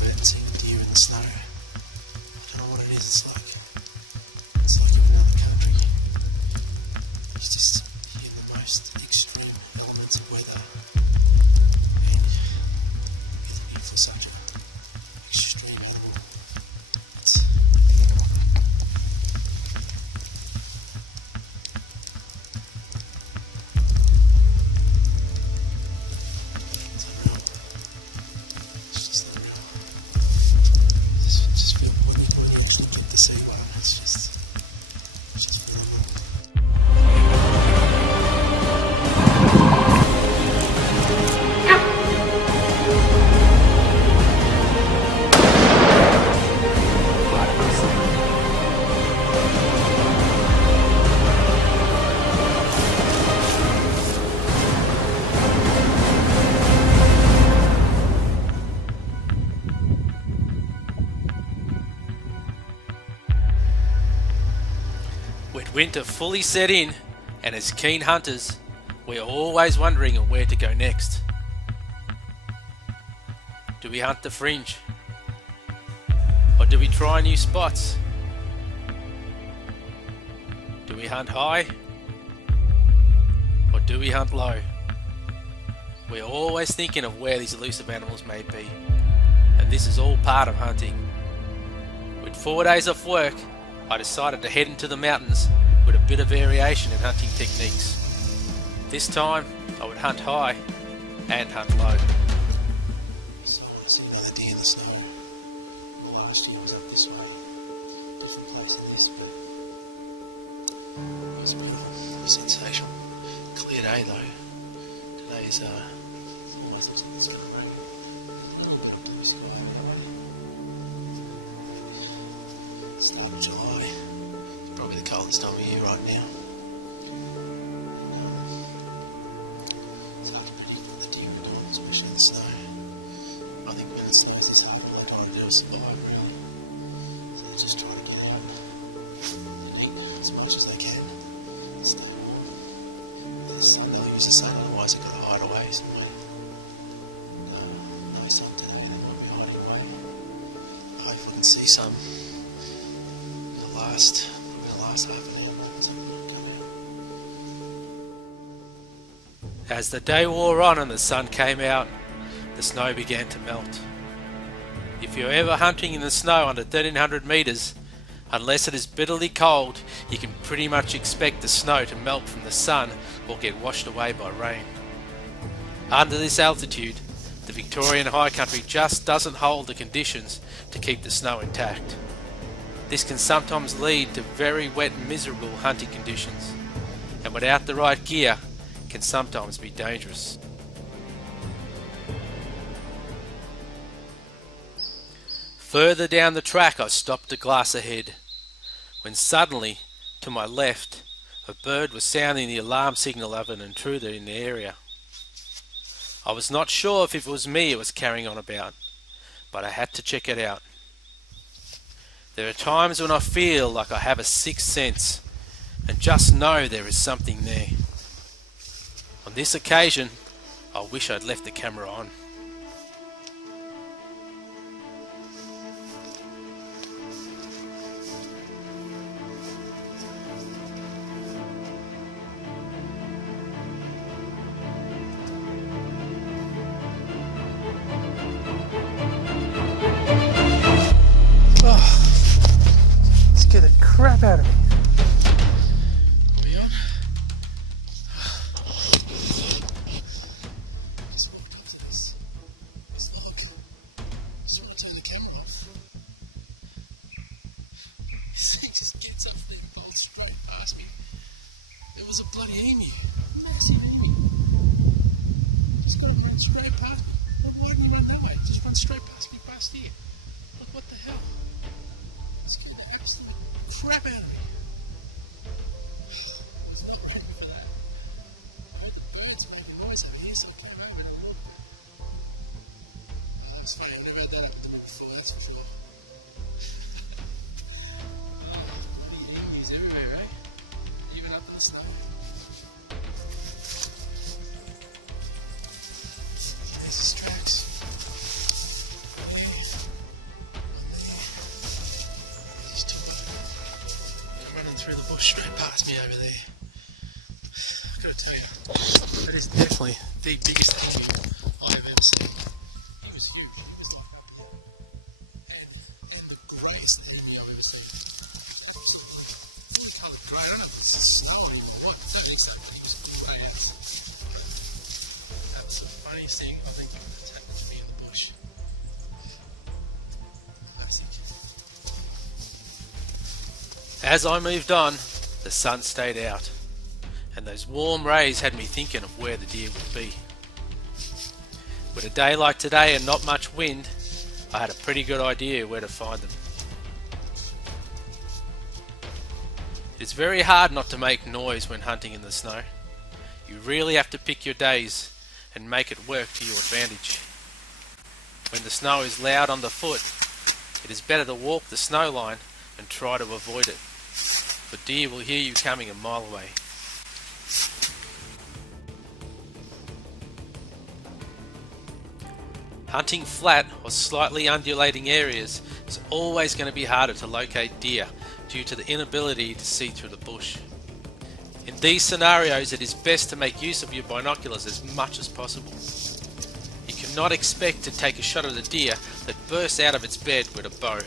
about and seeing deer in the snow. I don't know what it is. It's like you're in another country. You just hear the most extreme elements of weather, and you're looking for such an extreme animal. It's unreal. It's just unreal. Just feel when we actually get to see one, it's just phenomenal. With winter fully set in, and as keen hunters, we are always wondering where to go next. Do we hunt the fringe? Or do we try new spots? Do we hunt high? Or do we hunt low? We are always thinking of where these elusive animals may be, and this is all part of hunting. With 4 days off work, I decided to head into the mountains with a bit of variation in hunting techniques. This time, I would hunt high and hunt low. So I see another deer in the snow. Last year was up this way. Different place than this. It's beautiful. Sensational. Clear day though. Today's almost looks like it's going to rain. A little bit of blue sky. Start of July. It's probably the coldest time of year right now. It's hard to predict what the deer are doing, especially in the snow. I think when it snows this hard, all they want to do is survive, really. So they're just trying to get out and eat as much as they can. Stay warm. For the sun, they'll use the sun, otherwise they've got to hide away somewhere. No sun today, they might be hiding away. Hopefully we can see some. Probably the last half an hour. As the day wore on and the sun came out, the snow began to melt. If you're ever hunting in the snow under 1300 meters, unless it is bitterly cold, you can pretty much expect the snow to melt from the sun or get washed away by rain. Under this altitude, the Victorian high country just doesn't hold the conditions to keep the snow intact. This can sometimes lead to very wet and miserable hunting conditions, and without the right gear, can sometimes be dangerous. Further down the track I stopped a glass ahead, when suddenly, to my left, a bird was sounding the alarm signal of an intruder in the area. I was not sure if it was me it was carrying on about, but I had to check it out. There are times when I feel like I have a sixth sense and just know there is something there. On this occasion, I wish I'd left the camera on. Scared the crap out of me. Are we on? Just walked up to this log. Just want to turn the camera off. This thing just gets up there and bolts straight past me. It was a bloody emu. Massive emu. Just got to run straight past me. Well, why didn't he run that way? Just run straight past me past here. Look, what the hell? Scared the absolute crap out of me. It's not ready for that. I heard the birds making noise over here, so I came over and had a look. That was funny. I've never had that happen to me before, that's for sure. Emus everywhere, eh? Even up in the snow. There's his tracks. Yeah. past me over there. I've got to tell you, that is definitely the biggest animal I have ever seen. He was huge. He was like up there. And the greyest enemy I've ever seen. Fully coloured grey. I don't know if it's snow or what. I don't think so. He was grey out. That's the funniest thing I think that's happened to me in the bush. As I moved on, the sun stayed out, and those warm rays had me thinking of where the deer would be. With a day like today and not much wind, I had a pretty good idea where to find them. It's very hard not to make noise when hunting in the snow. You really have to pick your days and make it work to your advantage. When the snow is loud underfoot, it is better to walk the snow line and try to avoid it. The deer will hear you coming a mile away. Hunting flat or slightly undulating areas is always going to be harder to locate deer due to the inability to see through the bush. In these scenarios, it is best to make use of your binoculars as much as possible. You cannot expect to take a shot of the deer that bursts out of its bed with a bow.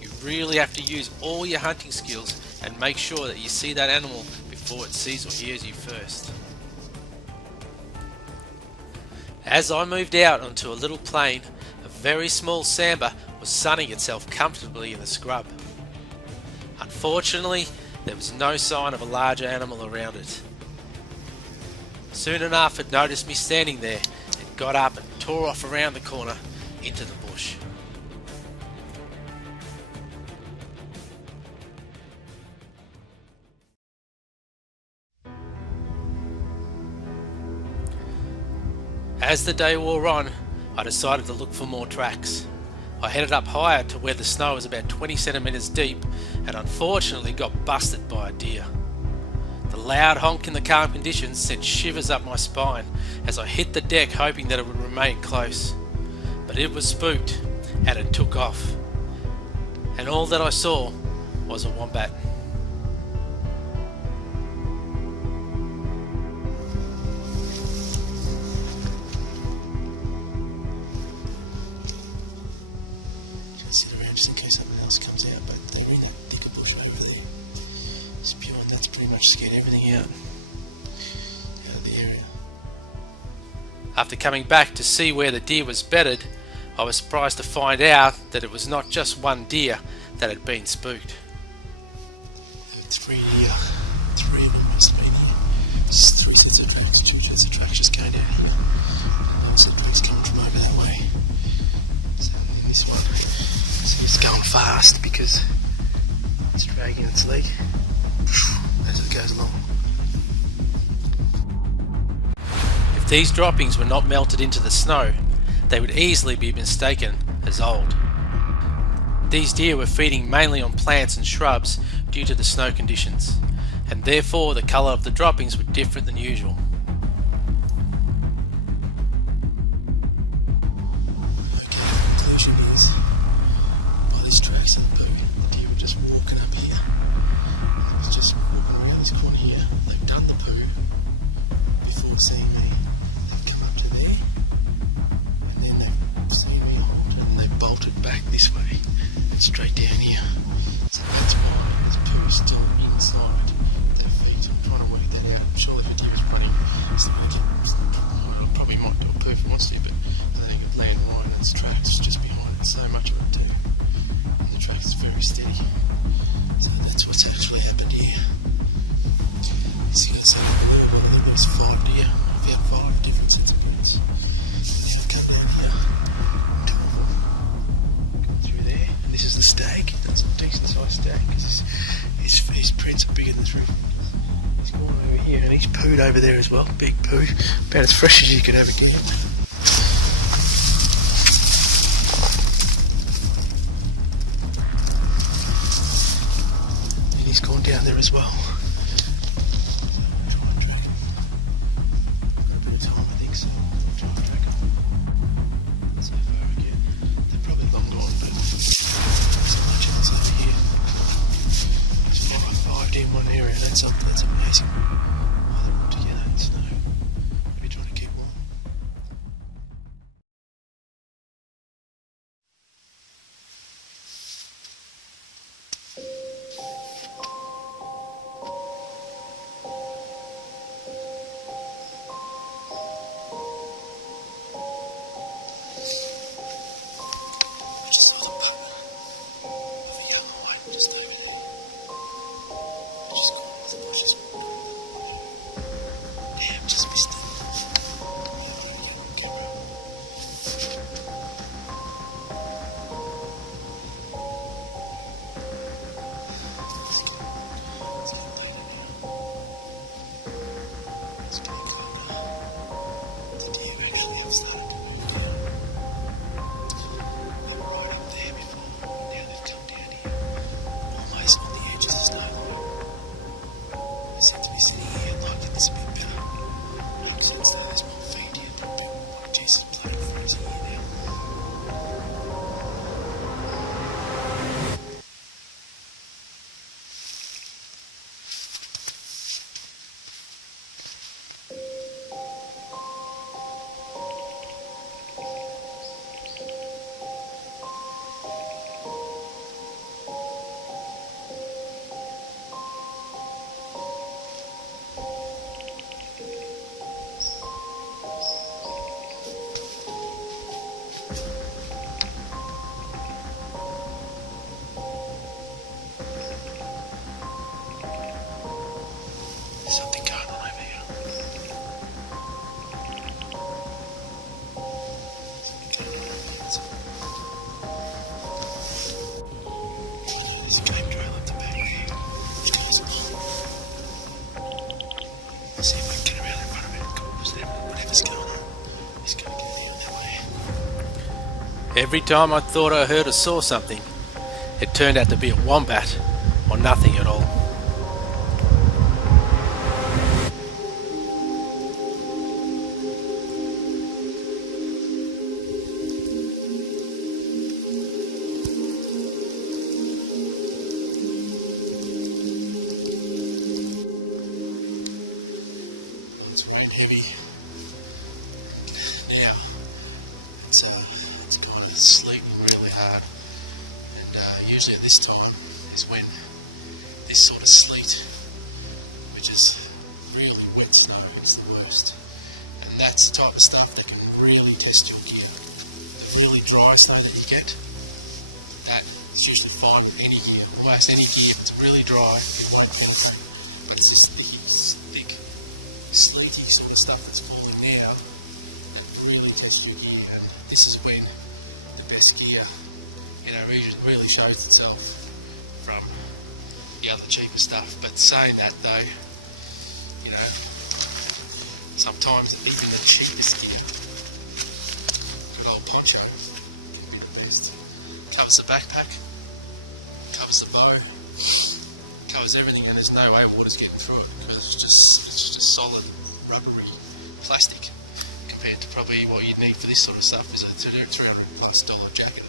You really have to use all your hunting skills and make sure that you see that animal before it sees or hears you first. As I moved out onto a little plain, a very small sambar was sunning itself comfortably in the scrub. Unfortunately, there was no sign of a larger animal around it. Soon enough it noticed me standing there and got up and tore off around the corner into the bush. As the day wore on, I decided to look for more tracks. I headed up higher to where the snow was about 20 centimeters deep and unfortunately got busted by a deer. The loud honk in the calm conditions sent shivers up my spine as I hit the deck hoping that it would remain close. But it was spooked and it took off. And all that I saw was a wombat. Sit around just in case something else comes out, but they're in that thicker bush over there. Spew, and that's pretty much scared everything out of the area. After coming back to see where the deer was bedded, I was surprised to find out that it was not just one deer that had been spooked. Three of them must have been here. Just three sets of tracks, two sets of tracks just going down here. And some tracks coming from over that way. So this one. It's going fast because it's dragging its leg as it goes along. If these droppings were not melted into the snow, they would easily be mistaken as old. These deer were feeding mainly on plants and shrubs due to the snow conditions, and therefore the colour of the droppings were different than usual. Seeing me, they've come up to there, and then they've seen me and they bolted back this way and straight down here. So that's why there's poo still inside their feet. So I'm trying to work that out. I'm sure the video's running. So I probably might do a poo if it wants to, but I think it'd land right in its tracks just behind it. So much of it do. And the track is very steady. So that's what's actually happened here. See, that's how there's 5 deer. I've had 5 different sets of birds. They've come down here. Come through there. And this is the stag. That's a decent sized stag because his prints are bigger than his roof. He's gone over here and he's pooed over there as well. Big poo. About as fresh as you could ever get it. And he's gone down there as well. In one area, that's He's going to get down that way. Every time I thought I heard or saw something, it turned out to be a wombat or nothing at all. It's raining heavy. Now it's kind of sleeping really hard, and usually at this time is when this sort of sleet, which is really wet snow, is the worst, and that's the type of stuff that can really test your gear. The really dry snow that you get, that is usually fine with any gear, almost any gear. If it's really dry, it won't penetrate, but it's this thick, sleety sort of stuff that's falling now and really tests your gear. And this is when the best gear, really shows itself from the other cheaper stuff. But saying that though, sometimes even the cheapest gear, good old poncho, at least covers the backpack, covers the bow, covers everything, and there's no way water's getting through it because it's just solid rubbery plastic compared to probably what you'd need for this sort of stuff is a $300+ jacket.